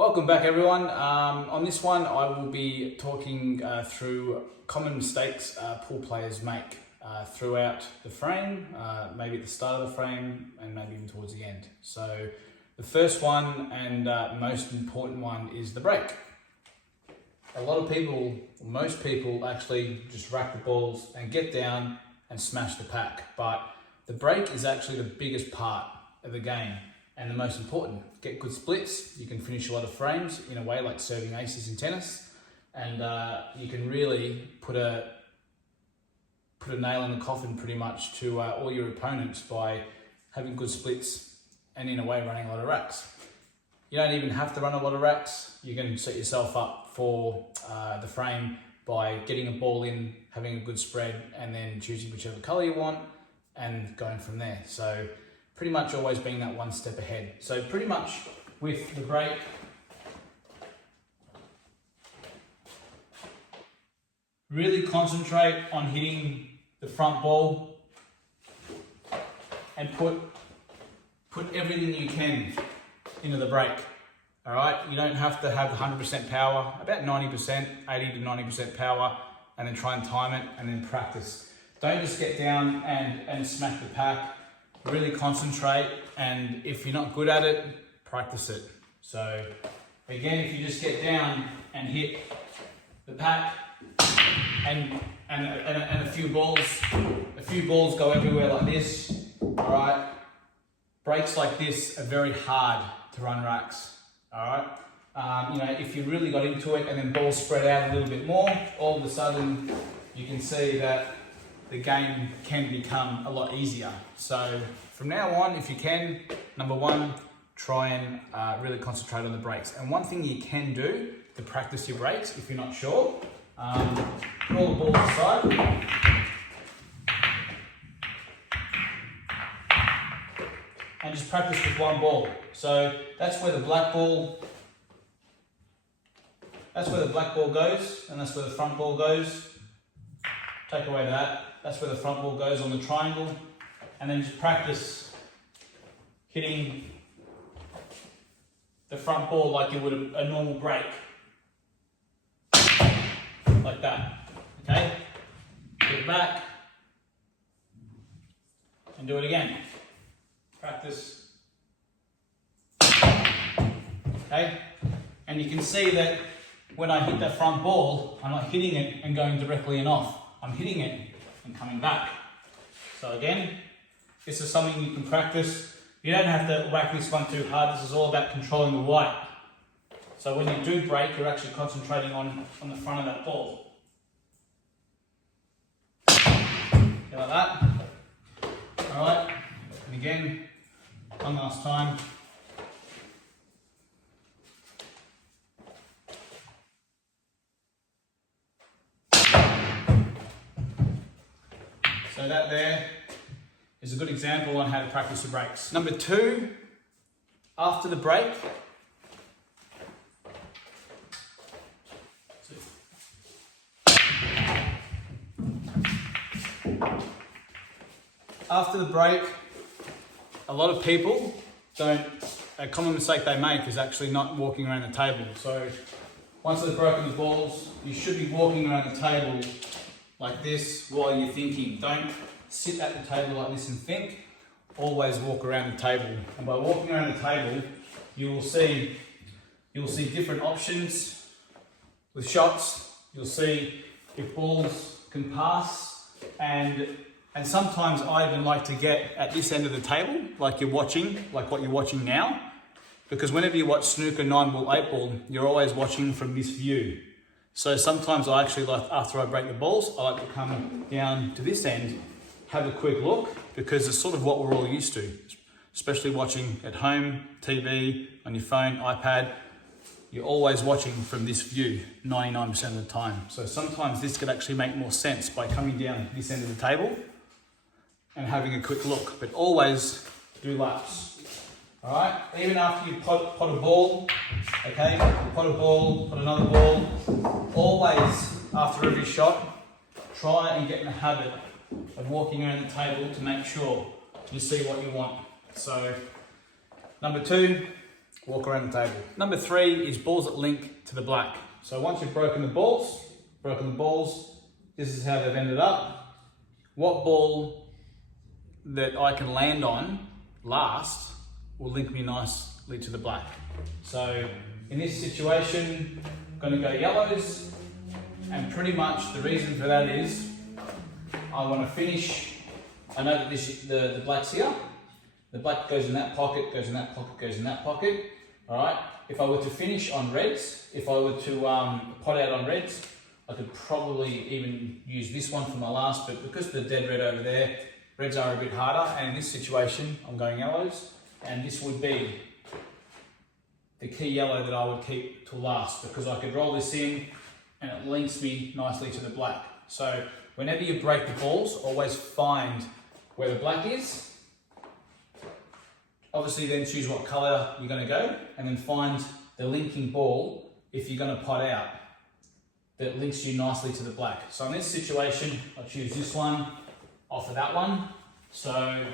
Welcome back everyone. On this one I will be talking through common mistakes pool players make throughout the frame, maybe at the start of the frame and maybe even towards the end. So the first one and most important one is the break. A lot of people, most people actually just rack the balls and get down and smash the pack, but the break is actually the biggest part of the game. And the most important, get good splits. You can finish a lot of frames in a way like serving aces in tennis, and you can really put a nail in the coffin pretty much to all your opponents by having good splits and in a way running a lot of racks. You don't even have to run a lot of racks. You can set yourself up for the frame by getting a ball in, having a good spread, and then choosing whichever color you want and going from there. So pretty much always being that one step ahead. So pretty much with the break, really concentrate on hitting the front ball and put everything you can into the break. All right, you don't have to have 100% power, about 90%, 80 to 90% power, and then try and time it and then practice. Don't just get down and smack the pack. Really concentrate, and if you're not good at it, practice it. So again, if you just get down and hit the pack and a few balls go everywhere like this, all right? Breaks like this are very hard to run racks, all right? If you really got into it and then balls spread out a little bit more, all of a sudden you can see that the game can become a lot easier. So from now on, if you can, number one, try and really concentrate on the breaks. And one thing you can do to practice your breaks, if you're not sure, put all the balls aside. And just practice with one ball. So that's where the black ball goes, and that's where the front ball goes. Take away that. That's where the front ball goes on the triangle. And then just practice hitting the front ball like you would a normal break. Like that, okay? Get it back and do it again. Practice. Okay? And you can see that when I hit that front ball, I'm not hitting it and going directly and off. I'm hitting it and coming back. So again, this is something you can practice. You don't have to whack this one too hard. This is all about controlling the white. So when you do break, you're actually concentrating on the front of that ball. Okay, like that. All right. And again, one last time. So that there is a good example on how to practice your breaks. Number two, after the break, a lot of people a common mistake they make is actually not walking around the table. So once they've broken the balls, you should be walking around the table like this while you're thinking. Don't sit at the table like this and think. Always walk around the table. And by walking around the table, you will see different options with shots. You'll see if balls can pass, and sometimes I even like to get at this end of the table, like what you're watching now, because whenever you watch snooker 9-ball, 8-ball, you're always watching from this view. So sometimes I actually like, after I break the balls, I like to come down to this end, have a quick look, because it's sort of what we're all used to, especially watching at home, TV, on your phone, iPad. You're always watching from this view 99% of the time. So sometimes this could actually make more sense by coming down this end of the table and having a quick look, but always do laps. All right, even after you pot a ball, okay, pot a ball, put another ball, always after every shot, try and get in the habit of walking around the table to make sure you see what you want. So number two, walk around the table. Number 3 is balls that link to the black. So once you've broken the balls, this is how they've ended up. What ball that I can land on last will link me nicely to the black. So in this situation, I'm going to go yellows, and pretty much the reason for that is I want to finish. I know that the black's here. The black goes in that pocket, goes in that pocket, goes in that pocket. All right. If I were to finish on reds, if I were to pot out on reds, I could probably even use this one for my last, but because the dead red over there, reds are a bit harder, and in this situation, I'm going yellows, and this would be the key yellow that I would keep till last, because I could roll this in and it links me nicely to the black. So whenever you break the balls, always find where the black is. Obviously then choose what colour you're going to go, and then find the linking ball if you're going to pot out that links you nicely to the black. So in this situation, I'll choose this one off of that one. So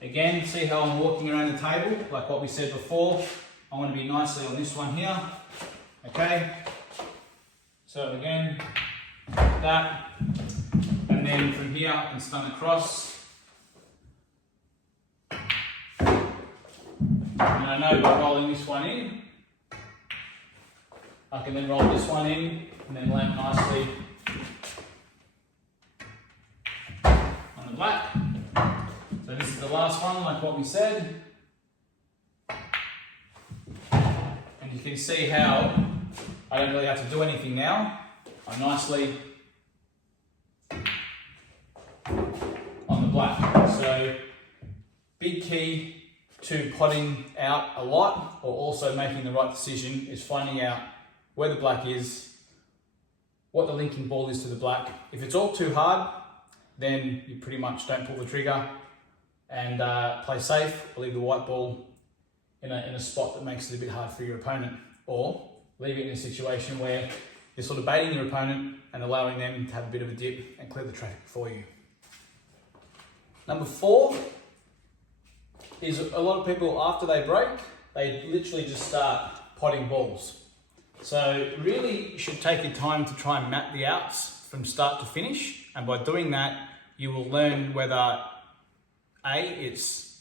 again, see how I'm walking around the table, like what we said before. I want to be nicely on this one here, okay? So again, that, and then from here I can stun across. And I know by rolling this one in, I can then roll this one in and then land nicely on the black. So this is the last one, like what we said. And you can see how I don't really have to do anything now. I'm nicely on the black. So big key to potting out a lot, or also making the right decision, is finding out where the black is, what the linking ball is to the black. If it's all too hard, then you pretty much don't pull the trigger and play safe, or leave the white ball in a spot that makes it a bit hard for your opponent, or leave it in a situation where you're sort of baiting your opponent and allowing them to have a bit of a dip and clear the traffic for you. Number 4 is a lot of people, after they break, they literally just start potting balls. So really you should take your time to try and map the outs from start to finish, and by doing that you will learn whether A, it's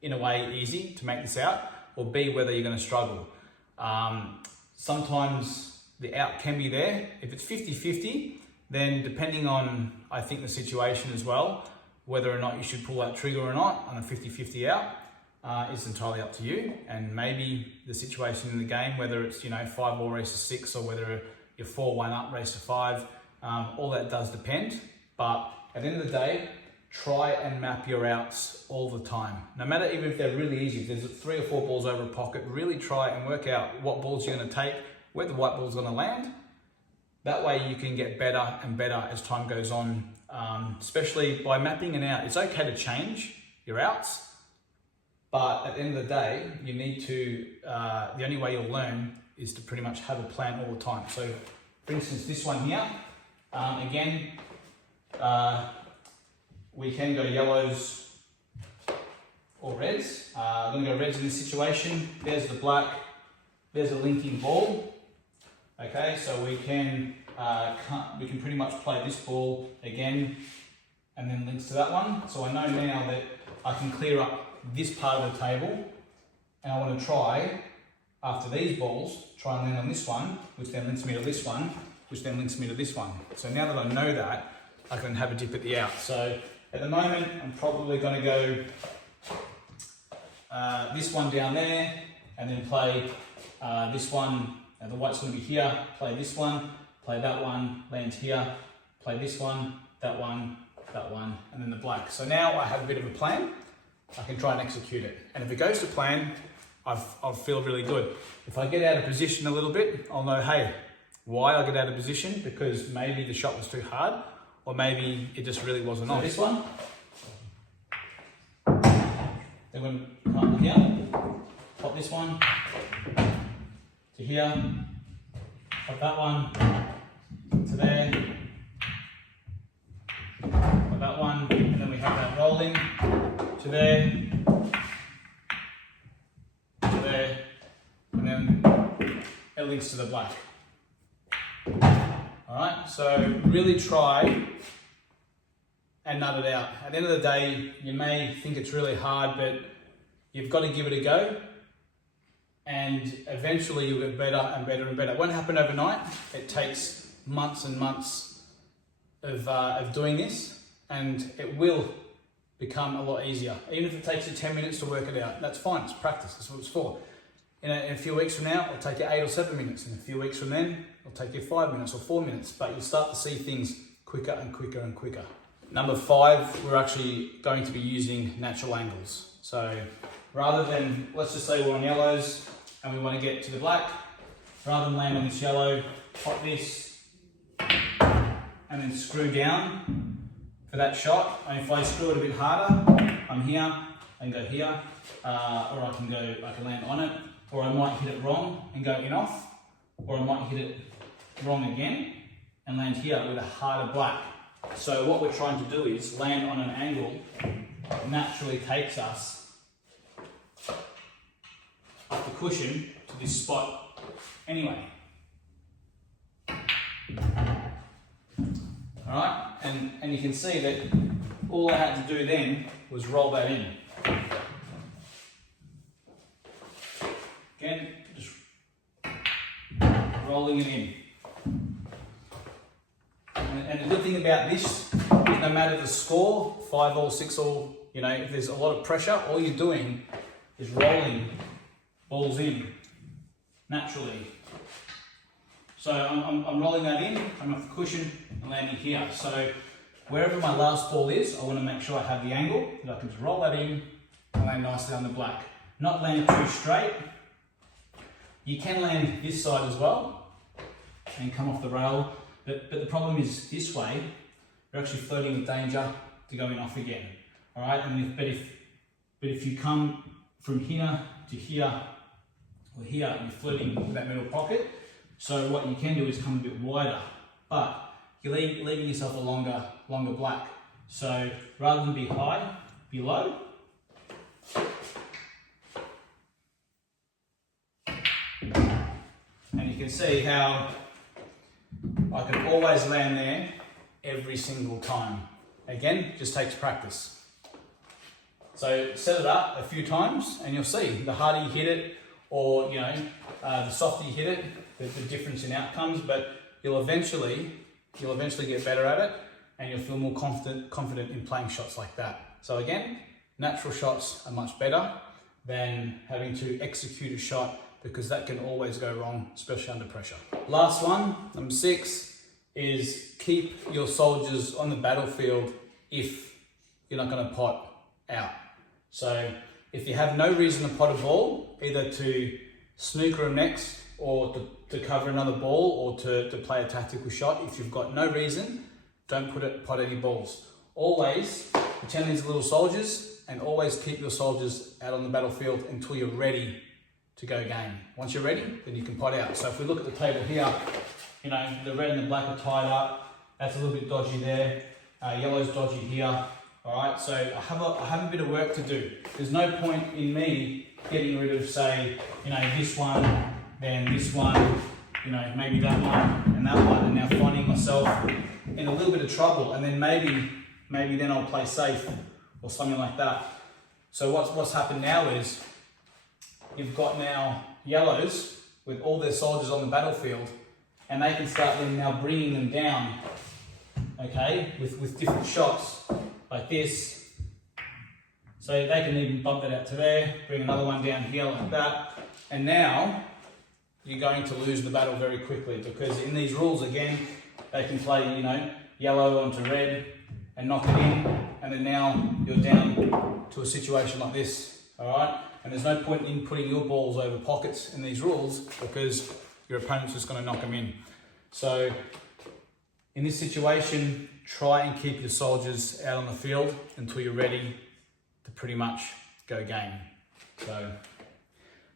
in a way easy to make this out, or B, whether you're going to struggle. Sometimes the out can be there. If it's 50-50, then depending on, I think, the situation as well, whether or not you should pull that trigger or not on a 50-50 out is entirely up to you. And maybe the situation in the game, whether it's 5-all race to 6, or whether you're 4-1 up race to 5, all that does depend. But at the end of the day, try and map your outs all the time. No matter, even if they're really easy, if there's 3 or 4 balls over a pocket, really try and work out what balls you're going to take, where the white ball's going to land. That way you can get better and better as time goes on, especially by mapping an out. It's okay to change your outs, but at the end of the day, you need to, the only way you'll learn is to pretty much have a plan all the time. So for instance, this one here, again, we can go yellows or reds. I'm going to go reds in this situation. There's the black, there's a linking ball. Okay, so we can pretty much play this ball again and then links to that one. So I know now that I can clear up this part of the table, and I want to try, after these balls, try and land on this one, which then links me to this one, which then links me to this one. So now that I know that, I can have a dip at the out. So at the moment, I'm probably going to go this one down there, and then play this one. The white's going to be here, play this one, play that one, land here, play this one, and then the black. So now I have a bit of a plan. I can try and execute it. And if it goes to plan, I'll feel really good. If I get out of position a little bit, I'll know, hey, why I get out of position, because maybe the shot was too hard, or maybe it just really wasn't on. This one, then when I come up here, pop this one to here, pop that one to there, pop that one, and then we have that rolling to there, it links to the black. Alright, so really try and nut it out. At the end of the day, you may think it's really hard, but you've got to give it a go, and eventually you'll get better and better and better. It won't happen overnight. It takes months and months of doing this, and it will become a lot easier. Even if it takes you 10 minutes to work it out, that's fine, it's practice, that's what it's for. In a few weeks from now, it'll take you 8 or 7 minutes. In a few weeks from then, it'll take you 5 minutes or 4 minutes, but you'll start to see things quicker and quicker and quicker. Number 5, we're actually going to be using natural angles. So rather than, let's just say we're on yellows and we want to get to the black, rather than land on this yellow, pop this and then screw down for that shot. And if I screw it a bit harder, I'm here, I can go here, or I can land on it, or I might hit it wrong and go in off, or I might hit it wrong again and land here with a harder black. So what we're trying to do is land on an angle that naturally takes us up the cushion to this spot anyway. Alright, and you can see that all I had to do then was roll that in. Again, just rolling it in. And the good thing about this is no matter the score, 5-all, 6-all, you know, if there's a lot of pressure, all you're doing is rolling balls in naturally. So I'm rolling that in, I'm off the cushion and landing here. So wherever my last ball is, I want to make sure I have the angle that I can just roll that in and land nicely on the black. Not land too straight. You can land this side as well and come off the rail, but the problem is this way, you're actually flirting with danger to going off again. All right, but if you come from here to here or here, you're flirting with that middle pocket. So what you can do is come a bit wider, but you're leaving yourself a longer black. So rather than be high, be low. And you can see how I can always land there every single time. Again, just takes practice. So set it up a few times and you'll see the harder you hit it, or you know, the softer you hit it, the difference in outcomes, but you'll eventually get better at it and you'll feel more confident in playing shots like that. So again, natural shots are much better than having to execute a shot, because that can always go wrong, especially under pressure. Last one, number 6, is keep your soldiers on the battlefield if you're not going to pot out. So if you have no reason to pot a ball, either to snooker them next, or to cover another ball, or to play a tactical shot, if you've got no reason, don't pot any balls. Always pretend these are little soldiers, and always keep your soldiers out on the battlefield until you're ready to go game. Once you're ready, then you can pot out. So if we look at the table here, you know, the red and the black are tied up. That's a little bit dodgy there. Yellow's dodgy here. All right, so I have a bit of work to do. There's no point in me getting rid of, say, you know, this one, then this one, you know, maybe that one and that one, and now finding myself in a little bit of trouble, and then maybe then I'll play safe or something like that. So what's happened now is you've got now yellows with all their soldiers on the battlefield, and they can start then now bringing them down, okay, with different shots like this. So they can even bump that out to there, bring another one down here like that, and now you're going to lose the battle very quickly, because in these rules again, they can play, you know, yellow onto red and knock it in, and then now you're down to a situation like this, all right? And there's no point in putting your balls over pockets in these rules, because your opponent's just going to knock them in. So in this situation, try and keep your soldiers out on the field until you're ready to pretty much go game. So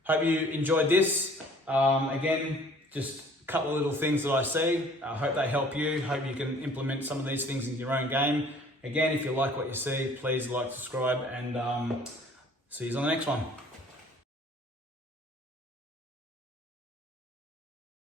hope you enjoyed this. Again, just a couple of little things that I see. I hope they help you. Hope you can implement some of these things in your own game. Again, if you like what you see, please like, subscribe, and see you on the next one.